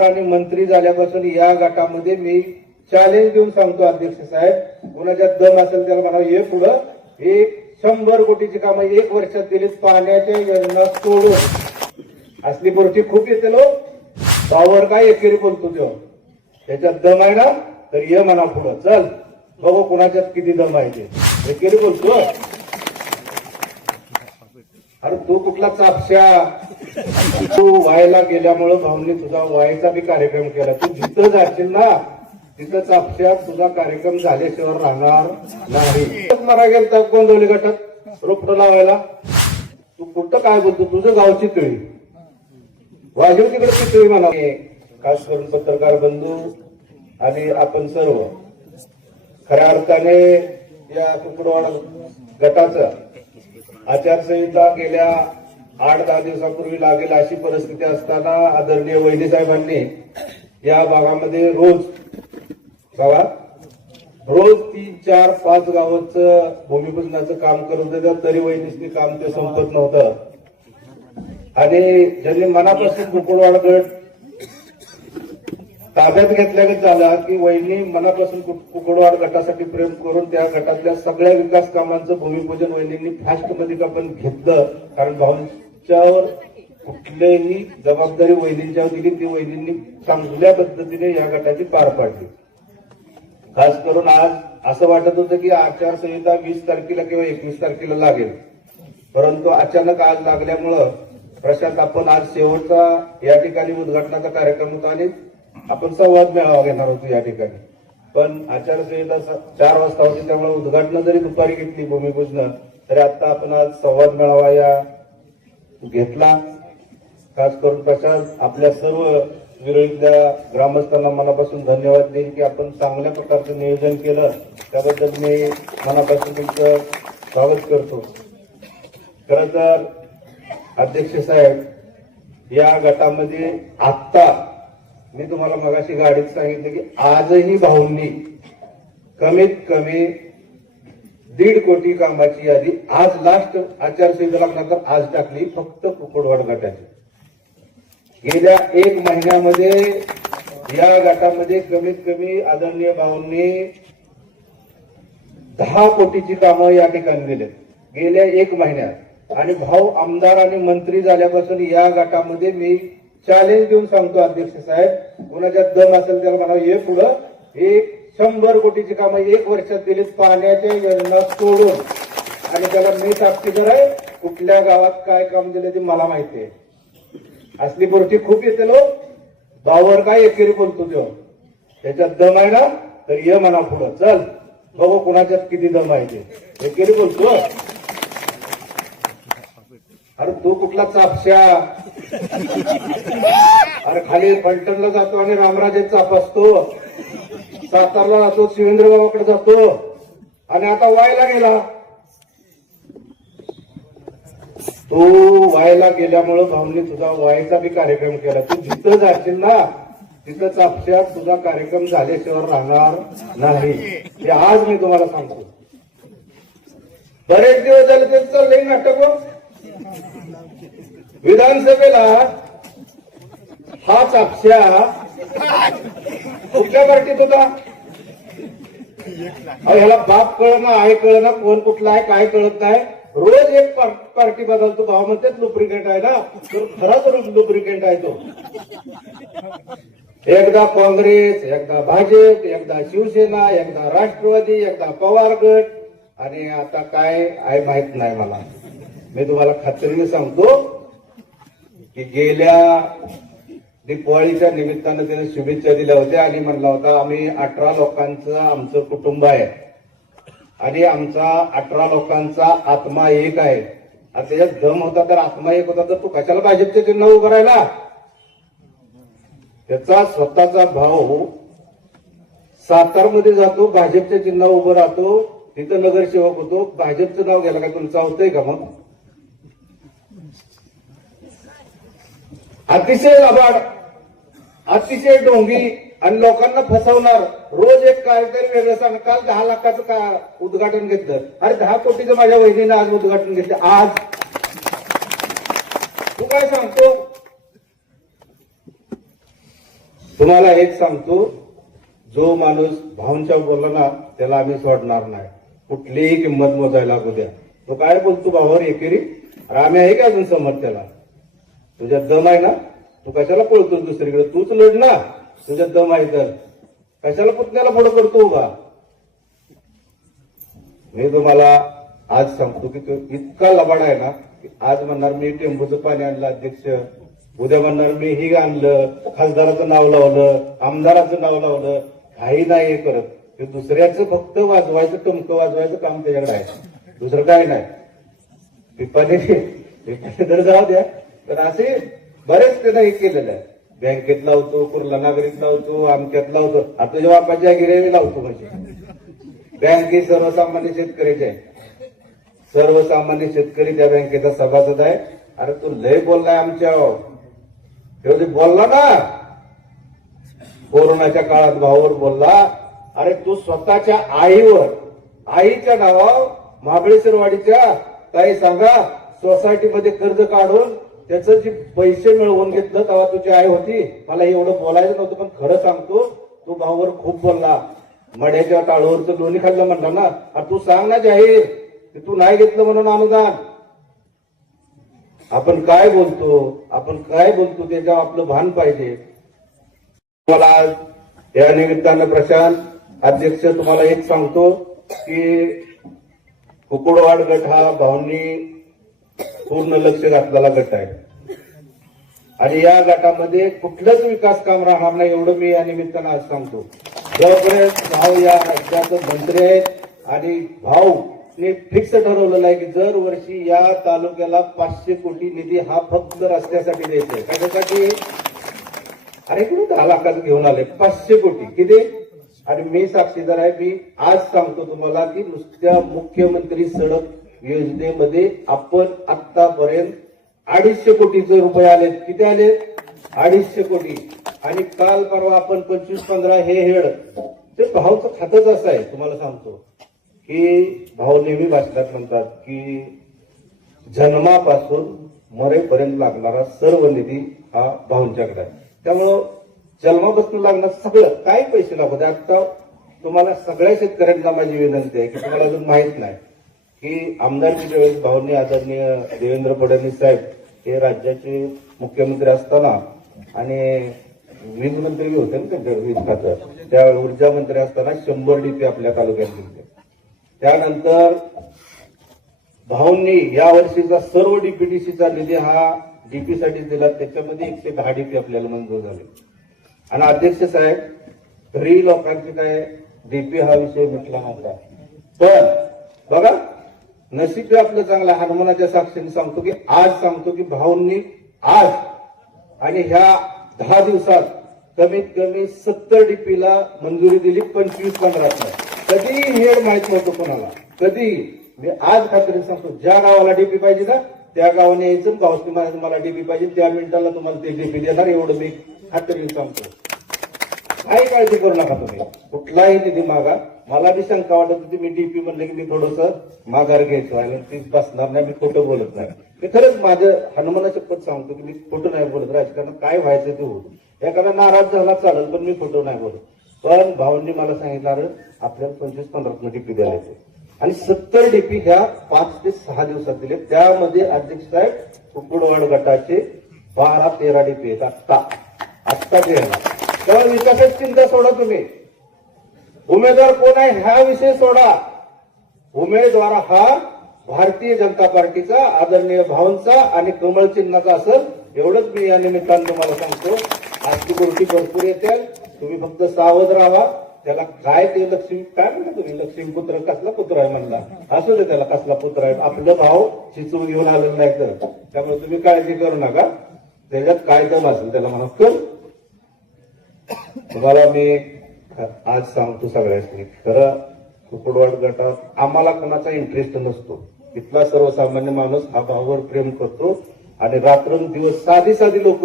आणि मंत्री झाल्यापासून या गटामध्ये मी चॅलेंज देऊन सांगतो अध्यक्ष साहेब. कोणाच्यात दम असेल त्याला म्हणा हे पुढं हे शंभर कोटीची कामं एक वर्षात दिलीत पाण्याच्या योजना सोडून. असली गोष्टी खूप येते लो. पावर काय एकेरी बोलतो तो. त्याच्यात दम आहे ना? तर ये म्हणा पुढं. चल बघू कुणाच्यात किती दम आहे ते. एकेरी बोलतो अरे तू कुठला चापशा? तू व्हायला गेल्यामुळं भाऊनी तुझा व्हायचा बी कार्यक्रम केला. तू जिथं जाशील ना तिथं चापशा तुझा कार्यक्रम झाल्याशिवाय राहणार नाही. मरा गेलता गोंदवली गटात रोपट लावायला. तू कुठं काय बोलतो? तुझं गावची तळी वाजव तिकडे पितळी म्हणा. खास करून पत्रकार बंधू आणि आपण सर्व. खऱ्या अर्थाने या कुकडवाड गटाचं आचारसंहिता गेल्या आठ दहा दिवसापूर्वी लागेल अशी परिस्थिती असताना आदरणीय वैद्य साहेबांनी या भागामध्ये रोज गावात रोज तीन चार पाच गावाचं भूमिपूजनाचं काम करत होतं तरी वैदिकनी काम ते संपत नव्हतं. आणि ज्यांनी मनापासून कुकुडवाड गट ताब्यात घेतल्यागत झाला की वहिनी मनापासून कुकडवाड गटासाठी प्रेम करून त्या गटातल्या सगळ्या विकास कामांचं भूमिपूजन वहिनींनी फास्टमध्ये आपण घेतलं. कारण भाऊंच्यावर कुठलीही जबाबदारी वहिनींच्यावर दिली ती वहिनींनी चांगल्या पद्धतीने या गटाची पार पाडली. खास करून आज असं वाटत होतं की आचारसंहिता वीस तारखेला किंवा एकवीस तारखेला लागेल. परंतु अचानक आज लागल्यामुळं प्रशांत आपण आज शेवटचा या ठिकाणी उद्घाटनाचा कार्यक्रम होता आणि आपण संवाद मेळावा घेणार होतो या ठिकाणी. पण आचारसंहिता चार वाजता होती त्यामुळे उद्घाटन जरी दुपारी घेतली भूमिपूजन तरी आता आपण आज संवाद मेळावा या घेतला. खास करून प्रशांत आपल्या सर्व विरोधीतल्या ग्रामस्थांना मनापासून धन्यवाद देईन की आपण चांगल्या प्रकारचं नियोजन केलं. त्याबद्दल मी मनापासून तुमचं स्वागत करतो. खरं तर अध्यक्ष साहेब या गटामध्ये आत्ता मी तुम्हाला मगाशी गाडीत सांगितलं की आजही भाऊंनी कमीत कमी दीड कोटी कामाची यादी आज लास्ट आचारसंहिता लागल्यानंतर आज टाकली फक्त कुकडवाड गटाची. गेल्या एक महिन्यामध्ये या गटामध्ये कमीत कमी आदरणीय भाऊंनी दहा कोटीची कामं या ठिकाणी दिलेत गेल्या एक महिन्यात. आणि भाऊ आमदार आणि मंत्री झाल्यापासून या गटामध्ये मी चॅलेंज देऊन सांगतो अध्यक्ष साहेब. कोणाच्यात दम असेल त्याला म्हणा हे पुढं. हे शंभर कोटीची कामं एक वर्षात दिली पाण्याच्या योजना सोडून. आणि त्याला मी जर आहे. कुठल्या गावात काय काम दिलं ते मला माहिती आहे. असली गोष्टी खूप येते लो बावर काय एकेरी बोलतो तो. त्याच्यात दम आहे ना तर ये म्हणा पुढं. चल बघू कुणाच्यात किती दम आहे ते. एकेरी बोलतो अरे तू कुठला चापशा अरे खाली फलटणला जातो आणि रामराजे चाप असतो सातारला जातो शिवेंद्र बाबाकडे जातो. आणि आता वायला गेला. तो व्हायला गेल्यामुळं भाऊनी तुझा वायचा बी कार्यक्रम केला. तू जिथं जाशील ना तिथं चापशात तुझा कार्यक्रम झाल्याशिवाय राहणार नाही. हे आज मी तुम्हाला सांगतो. बरेच दिवस झाले ते चाललंय नाटक हो. विधानसभेला हा चापशा कुठल्या पार्टीत होता? ह्याला बाप कळना आहे कळना कोण कुठला आहे काय कळत नाही. रोज एक पार्टी बदलतो भाव म्हणतेच लुब्रिकेंट आहे ना. तर खराच लुब्रिकेंट आहे तो. एकदा काँग्रेस एकदा भाजप एकदा शिवसेना एकदा राष्ट्रवादी एकदा पवार गट. आणि आता काय आहे माहीत नाही मला. मी तुम्हाला खात्रीने सांगतो की गेल्या दीपावळीच्या निमित्तानं त्याने शुभेच्छा दिल्या होत्या आणि म्हणला होता आम्ही अठरा लोकांचं आमचं कुटुंब आहे आणि आमचा अठरा लोकांचा आत्मा एक आहे. आता त्याच्यात दम होता तर आत्मा एक होता तर तू कशाला भाजपचे चिन्ह उभं राहिला? त्याचा स्वतःचा भाऊ सातारमध्ये जातो भाजपच्या चिन्ह उभं राहतो तिथं नगरसेवक होतो. भाजपचं नाव घ्यायला काय तुमचा होतंय का मग? अतिशय लबाड अतिशय डोंगी आणि लोकांना फसवणार रोज एक काहीतरी वेगळं सांग. काल दहा लाखाचं का उद्घाटन घेतलं? अरे दहा कोटीचं माझ्या वहिनीनं आज उद्घाटन घेतलं. आज. तू काय सांगतो? तुम्हाला एक सांगतो जो माणूस भाऊंच्या बोलला ना त्याला आम्ही सोडणार नाही. कुठलीही किंमत मोजायला लागू द्या. तो काय बोलतो भावावर एकेरी? राम्या आम्ही आहे का अजून समज त्याला? तुझ्यात दम आहे ना? तू कशाला पळतोस दुसरीकडे? तूच लढ ना. तुझ्यात दम आहे तर. कशाला पुतण्याला पुढं करतो का मी तुम्हाला आज सांगतो की तो इतका लबाड आहे ना की आज म्हणणार मी टेंबूचं पाणी आणलं अध्यक्ष. उद्या म्हणणार मी ही आणलं खासदाराचं नाव लावलं आमदाराचं नाव लावलं. काही नाही हे करत. ते दुसऱ्याचं फक्त वाजवायचं टमकं वाजवायचं काम त्याच्याकडे आहे. दुसरं काही नाही. पिपाने पिपाने तर जाऊ द्या पण असे बरेच त्यांना हे केलेलं आहे. बँकेत लावतो कुर्ला नागरिक लावतो आमच्यात लावतो. आता जेव्हा बापाच्या गिरेवी लावतो म्हणजे. बँक ही सर्वसामान्य शेतकरीची आहे. सर्वसामान्य शेतकरी त्या बँकेचा सभासद आहे. अरे तू लय बोललाय आमच्या. एवढी बोलला ना. कोरोनाच्या काळात भावावर बोलला. अरे तू स्वतःच्या आईवर आईच्या नावावर महाबळेश्वरवाडीच्या काही सांगा सोसायटीमध्ये कर्ज काढून त्याचं जे पैसे मिळवून घेतलं तेव्हा तुझी आई होती. मला एवढं बोलायचं नव्हतं पण खरं सांगतो तू भाऊवर खूप बोलला. मड्याच्या टाळूवरचं लोणी खाल्लं म्हणलं ना. अरे तू सांग ना जाहीर की तू नाही घेतलं म्हणून अनुदान. आपण काय बोलतो? आपण काय बोलतो? त्याच्यावर आपलं भान पाहिजे. मला आज या निमित्तानं प्रशांत अध्यक्ष तुम्हाला एक सांगतो की कुकुडवाड गट हा भावनी पूर्ण लक्ष घातलेला गट आहे. आणि या गटामध्ये कुठलंच विकास काम राहणार नाही एवढं मी या निमित्तानं आज सांगतो. जोपर्यंत भाऊ या राज्याचे मंत्री आहेत आणि भाऊ ने फिक्स ठरवलेलं आहे की जर वर्षी या तालुक्याला पाचशे कोटी निधी हा फक्त रस्त्यासाठी द्यायचा आहे. त्याच्यासाठी अरे कुठे दहा लाखाचं घेऊन आले? पाचशे कोटी. किती? आणि मी साक्षीदार आहे मी आज सांगतो तुम्हाला की नुसत्या मुख्यमंत्री सडक योजनेमध्ये आपण आतापर्यंत अडीचशे कोटीचे रुपये आले किती आले? अडीचशे कोटी. आणि काल परवा आपण पंचवीस पंधरा हे हेड. ते भावचं खातच असं आहे तुम्हाला सांगतो. की भाऊ नेहमी भाषणात म्हणतात की जन्मापासून मरेपर्यंत लागणारा सर्व निधी हा भाऊंच्याकडे आहे. त्यामुळं जन्मापासून लागणार सगळं काही पैसे लागत आता तुम्हाला सगळ्या शेतकऱ्यांना माझी विनंती आहे की तुम्हाला अजून माहीत नाही की आमदारकीच्या वेळेस भाऊनी आदरणीय देवेंद्र फडणवीस साहेब हे राज्याचे मुख्यमंत्री असताना आणि वीज मंत्री होते ना त्यांच्या वीज खातं त्यावेळी ऊर्जा मंत्री असताना शंभर डीपी आपल्या तालुक्यात दिले त्यानंतर भाऊंनी या वर्षीचा सर्व डीपीडीसीचा निधी हा डीपीसाठी दिला त्याच्यामध्ये एकशे दहा डीपी आपल्याला मंजूर झाले. आणि अध्यक्ष साहेब घरी लोकांची काय डीपी हा विषय म्हटला नव्हता. पण बघा नशीब आपलं चांगलं आहे. हनुमानाच्या साक्षीने सांगतो की आज सांगतो की भाऊंनी आज आणि ह्या दहा दिवसात कमीत कमी सत्तर डीपीला मंजुरी दिली पंचवीस पंधरात कधी हेड माहीत नव्हतं कोणाला. कधी मी आज खात्री सांगतो. ज्या गावाला डीपी पाहिजे ना त्या गावाने यायचं गावस्ती महाराज मला डीपी पाहिजे. त्या मिनिटाला तुम्हाला ते डीपी देणार. एवढं मी खात्री सांगतो. काही काळजी करू नका तुम्ही. कुठलाही निधी मागा. मला बी शंका वाटत होती मी डीपी म्हणलं की मी थोडस माघार घ्यायचो आणि ती बसणार नाही मी खोटं बोलत नाही. मी खरंच माझं हनुमाना शपथ सांगतो की मी खोटं नाही बोलत. राजकारण काय व्हायचं ते होत. एखादा नाराज झाला चालेल पण मी खोटं नाही बोलत. पण भाऊंनी मला सांगितलं अरे आपल्याला पंचवीस पंधरा डीपी द्यायला आणि सत्तर डीपी ह्या पाच ते सहा दिवसात दिले. त्यामध्ये अध्यक्ष साहेब कुकुडवाड गटाचे बारा तेरा डीपी आहेत. आत्ता. आत्ता द्यायला तेव्हा विकासाची चिंता सोडा तुम्ही. उमेदवार कोण आहे हा विषय सोडा. उमेदवार हा भारतीय जनता पार्टीचा आदरणीय भावांचा आणि कमळ चिन्हाचा असेल एवढंच मी या निमित्तानं तुम्हाला सांगतो. आजची गोष्टी भरपूर येतील तुम्ही फक्त सावध राहा. त्याला काय ते लक्ष्मी काय म्हणता तुम्ही? लक्ष्मी पुत्र कसला पुत्र आहे म्हणला असू दे त्याला कसला पुत्र आहे. आपलं भाव चिचून घेऊन आलेलं नाही तर. त्यामुळे तुम्ही काळजी करू नका. त्याच्यात काय दम असेल त्याला म्हणा कर तुम्हाला मी आज सांगतो सगळ्यांनी खरं कुकुडवाड गटात आम्हाला कोणाचा इंटरेस्ट नसतो. इथला सर्वसामान्य माणूस हा भावावर प्रेम करतो आणि रात्रंदिवस साधी साधी लोक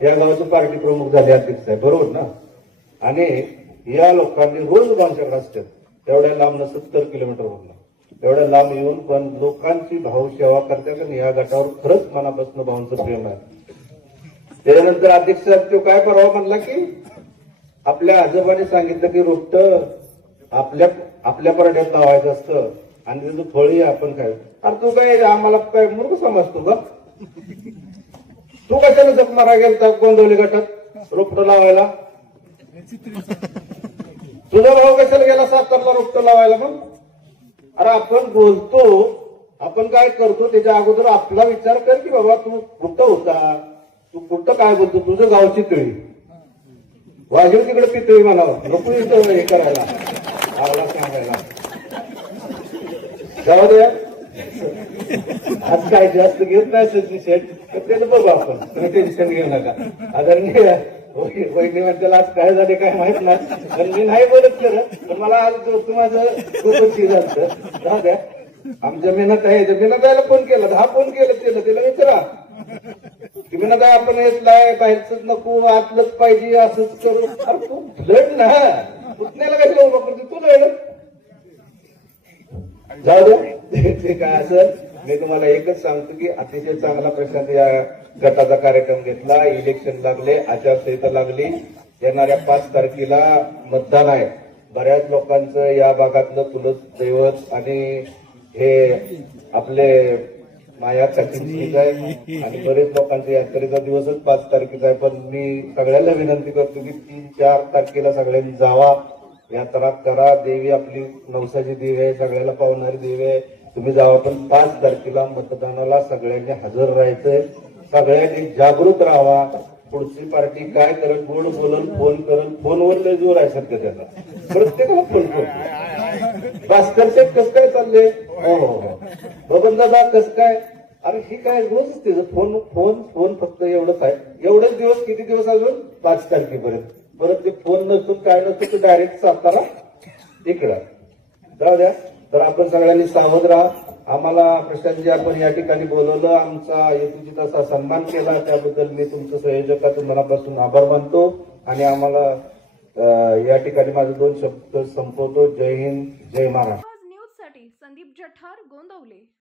या गावाचे पार्टी प्रमुख झाले अध्यक्ष आहे बरोबर ना? आणि या लोकांनी रोज आमच्याकडे असतात तेवढ्या लांब सत्तर किलोमीटर वरून एवढ्या लांब येऊन पण लोकांची भाऊ सेवा करतात आणि या गटावर खरंच मनापासून भाऊंचं प्रेम आहे. त्याच्यानंतर अध्यक्ष साहेब तो काय परवा म्हणला की आपल्या आजोबाने सांगितलं की रोपट आपल्या आपल्या पराठ्यात लावायचं असतं. आणि त्याचं फळही आपण काय अरे तू काय आम्हाला काय मूर्ख समजतो का तू कशाला जप मारा गेलता गोंदवली गटात? रोपट लावायला? तुझा भाऊ कशाला गेला सातारला रोपट लावायला मग? अरे आपण बोलतो. आपण काय करतो त्याच्या अगोदर आपला विचार कर की बाबा तू कुठं होता? तू कुठं काय बोलतो? तुझं गावची तळी. वाजव तिकडे पितोय मला. नको इथं हे करायला. आला सांगायला. जाऊ द्या आज काय जास्त घेत नाही सचिन तर त्याचं बघू आपण. तुम्ही टेन्शन घेऊ नका. आदरणीय वैद्य त्याला आज काय झाले काय माहीत नाही. पण मी नाही बोलत खरं. पण मला आज तुम्हाला माझं खूपच हे झालं जाऊ द्या. आमच्या मेहनत आहे. मेहनत आहे फोन केला. दहा फोन केलं त्याला. त्याला विचारा. तुम्ही काय आपण येतलाय बाहेरच नको आतलंच पाहिजे असंच करू. अरे तू लढ ना. पुतण्याला कशाला उभा करते? तू लढ जाऊ ते काय असेल मी तुम्हाला एकच सांगतो की अतिशय चांगला प्रशांत या गटाचा कार्यक्रम घेतला. इलेक्शन लागले आचारसंहिता लागली. येणाऱ्या पाच तारखेला मतदान आहे. बऱ्याच लोकांचं या भागातलं कुलत दैवत आणि हे आपले माया आहे. आणि बरेच लोकांचे यात्रेचा दिवसच पाच तारखेचा आहे पण मी सगळ्यांना विनंती करतो की तीन चार तारखेला सगळ्यांनी जावा. यात्रा करा. देवी आपली नवसाची देवी आहे सगळ्याला पावणारी देवी आहे. तुम्ही जावा पण पाच तारखेला मतदानाला सगळ्यांनी हजर राहायचंय. सगळ्यांनी जागृत राहावा. पुढची पार्टी काय करत गोड बोलल फोन करल फोनवर लय जोर आहे सध्या त्याचा. प्रत्येकाला फोन करतो भास्कर शेठ कसं काय चालले? हो हो हो. बबन दादा कसं काय? अरे हे काय रोजच त्याचं फोन फोन फोन फक्त एवढंच आहे. एवढेच दिवस किती दिवस अजून? पाच तारखेपर्यंत. परत ते फोन नसून काय नसून ते डायरेक्ट सातारा इकडं. जाऊ द्या. तर आपण सगळ्यांनी सावध राहा. आम्हाला प्रशांतजी आपण या ठिकाणी बोलवलं. आमचा तसा सन्मान केला. त्याबद्दल मी तुमचं संयोजकातून मनापासून आभार मानतो. आणि आम्हाला या ठिकाणी माझे दोन शब्द संपवतो. जय हिंद जय महाराष्ट्र. न्यूजसाठी संदीप जठार गोंदवले.